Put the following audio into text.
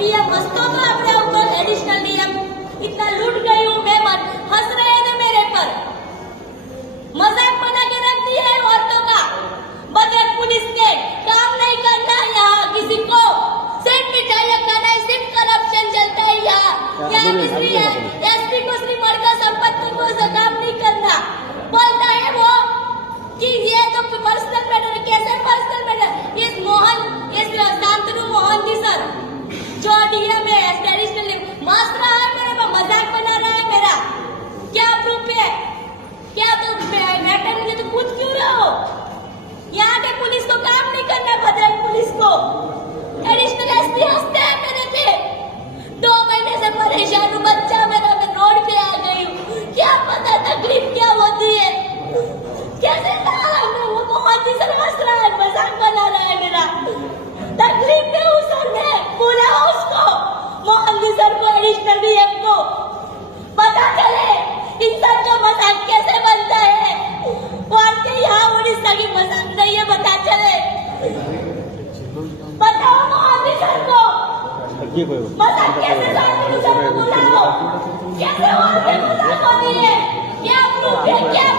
DM हंसतो तो अपने ऊपर एडिशनल डीएम इतना लूट गई हूँ मैं मन हंस रहे थे मेरे पर मजाक बना के रख दिया है औरतों का बगैर पुलिस के काम नहीं करना यहाँ किसी को सिर्फ मिठाइयाँ खाना है सिर्फ करप्शन चलता है यहाँ किसी एसपी को श्री मड़का संपत्ति को काम नहीं करना बोलता है वो कि ये तो पर्सनल मैटर है कैसे पर्सनल मैटर इस शांतनु मोहन जी सर जो डीएम है ट्रेडिशनल मस्त रहा है मेरे पर मजाक बना रहा है मेरा क्या प्रूफ है क्या तो मैटर नहीं तो खुद क्यों रहो यहाँ के पुलिस को काम नहीं करना भद्रक पुलिस को एडिशनल एसपी हंसते हैं मेरे पे 2 महीने से परेशान हूँ बच्चा मेरा मैं रोड पे आ गई हूँ क्या पता तकलीफ क्या होती है कैसे वो बहुत ही सर हंस रहा है मजाक बना रहा है मेरा तकलीफ है उस सर में बोला उसको मोहन जी सर को एडिशनल डीएम को पता चले इंसान का मजाक कैसे बनता है और के यहाँ उड़ीसा की मजाक नहीं है पता चले बताओ मोहन जी सर को मजाक कैसे सर को बुलाओ कैसे और मजाक होती है क्या प्रूफ है क्या